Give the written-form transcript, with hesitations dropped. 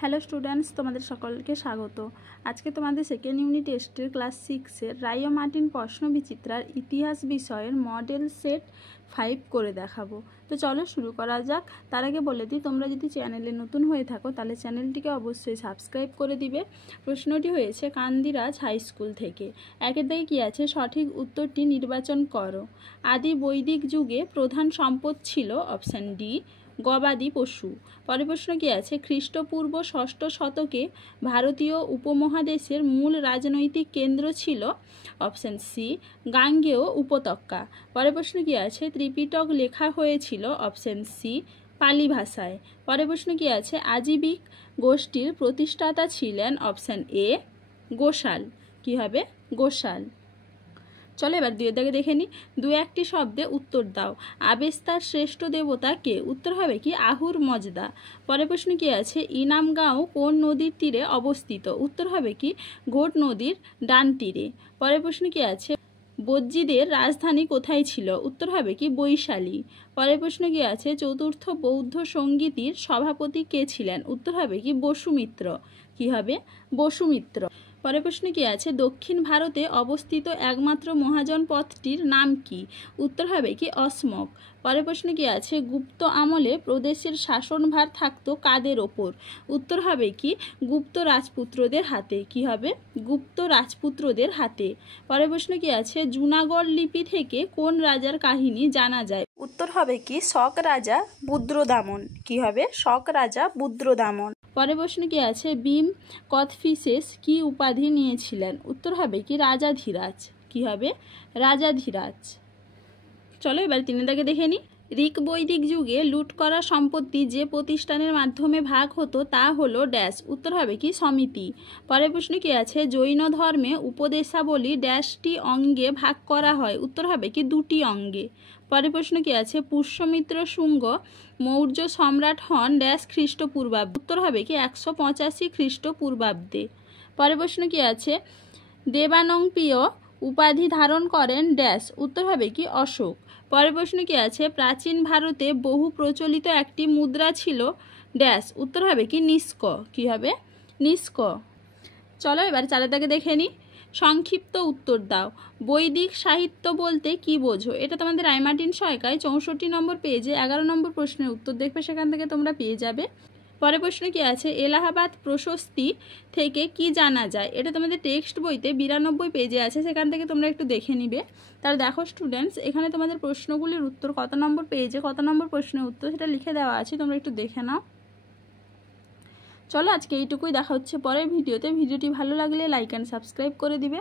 Hello students, তোমাদের সকলকে স্বাগত। আজকে তোমাদের সেকেন্ড ইউনিট টেস্টের ক্লাস 6-এর রায় মার্টিন প্রশ্ন বিচিত্রার ইতিহাস বিষয়ের মডেল সেট 5 করে দেখাবো। তো চলো শুরু করা যাক। তার আগে বলে দিই, তোমরা যদি চ্যানেলে নতুন হয়ে থাকো তাহলে চ্যানেলটিকে অবশ্যই সাবস্ক্রাইব করে দিবে। প্রশ্নটি হয়েছে কান্দিরাজ হাই স্কুল থেকে। একের দাগে কী আছে? সঠিক উত্তরটি নির্বাচন করো। আদি বৈদিক যুগে প্রধান সম্পদ ছিল অপশান ডি গবাদি পশু। পরের প্রশ্ন কী আছে? খ্রিস্টপূর্ব 6ষ্ঠ শতকে ভারতীয় উপমহাদেশের মূল রাজনৈতিক কেন্দ্র ছিল অপশান সি গাঙ্গেয় উপত্যকা। পরের প্রশ্ন কী আছে? ত্রিপিটক লেখা হয়েছিল অপশান সি পালি ভাষায়। পরের প্রশ্ন কী আছে? আজীবিক গোষ্ঠীর প্রতিষ্ঠাতা ছিলেন অপশান এ গোশাল। কী হবে? গোশাল। চলো এবার দুই দাগে দেখে নিই। দু একটি শব্দে উত্তর দাও। আবেস্তার শ্রেষ্ঠ দেবতা কে? উত্তর হবে কি আহুর মজদা। পরের প্রশ্ন কি আছে? ইনামগাঁও কোন নদীর তীরে অবস্থিত? উত্তর হবে কি ঘোট নদীর ডান তীরে। পরের প্রশ্ন কি আছে? বজ্জীদের রাজধানী কোথায় ছিল? উত্তর হবে কি বৈশালী। পরের প্রশ্ন কি আছে? চতুর্থ বৌদ্ধ সঙ্গীতির সভাপতি কে ছিলেন? উত্তর হবে কি বসুমিত্র। কি হবে? বসুমিত্র। পরের প্রশ্ন কি আছে? দক্ষিণ ভারতে অবস্থিত একমাত্র মহাজন পথটির নাম কি? উত্তর হবে কি অসমক। পরের প্রশ্ন কি আছে? গুপ্ত আমলে প্রদেশের শাসনভার থাকতো কাদের ওপর? উত্তর হবে কি গুপ্ত রাজপুত্রদের হাতে। কি হবে? গুপ্ত রাজপুত্রদের হাতে। পরের প্রশ্ন কি আছে? জুনাগড় লিপি থেকে কোন রাজার কাহিনী জানা যায়? উত্তর হবে কি শক রাজা বুদ্রদামন। কি হবে? শক রাজা বুদ্রদামন। পরের প্রশ্ন কি আছে? ভীম কথফিসেস কি উপাধি নিয়েছিলেন? উত্তর হবে কি রাজাধিরাজ। কি হবে? রাজাধিরাজ। চলো এবার 3 দাগে দেখে নিই। ঋক বৈদিক যুগে লুট করা সম্পত্তি যে প্রতিষ্ঠানের মাধ্যমে ভাগ হতো তা হলো ড্যাশ। উত্তর হবে কি সমিতি। পরের প্রশ্ন কি আছে? জৈন ধর্মে উপদেশাবলী ড্যাশটি অঙ্গে ভাগ করা হয়? উত্তর হবে কি 2টি অঙ্গে। পরের প্রশ্ন কি আছে? পুষ্যমিত্র শুঙ্গ মৌর্য সম্রাট হন ড্যাশ খ্রিস্টপূর্বাব্দে? উত্তর হবে কি 185 খ্রিস্টপূর্বাব্দে। পরের প্রশ্ন কি আছে? দেবানংপিয় উপাধি ধারণ করেন ড্যাশ? উত্তর হবে কি অশোক। পরের প্রশ্ন কি আছে? প্রাচীন ভারতে বহু প্রচলিত একটি মুদ্রা ছিল ড্যাশ? উত্তর হবে কি নিষ্ক। কি হবে? নিষ্ক। চলো এবার 4 দাগে দেখে নিই। সংক্ষিপ্ত উত্তর দাও। বৈদিক সাহিত্য বলতে কি বোঝো? এটা তোমাদের রায় মার্টিন সহায়িকায় 64 নম্বর পেজে 11 নম্বর প্রশ্নের উত্তর দেখবে, সেখান থেকে তোমরা পেয়ে যাবে। পরের প্রশ্ন কি আছে? এলাহাবাদ প্রশস্তি থেকে কি জানা যায়? এটা তোমাদের টেক্সট বইতে 92 পেজে আছে, সেখান থেকে তোমরা একটু দেখে নিবে। তাহলে দেখো স্টুডেন্টস, এখানে তোমাদের প্রশ্নগুলির উত্তর কত নম্বর পেজে কত নম্বর প্রশ্নের উত্তর সেটা লিখে দেওয়া আছে, তোমরা একটু দেখে নাও। চলো আজকে এইটুকুই, দেখা হচ্ছে পরের ভিডিওতে। ভিডিওটি ভালো লাগলে লাইক অ্যান্ড সাবস্ক্রাইব করে দিবে।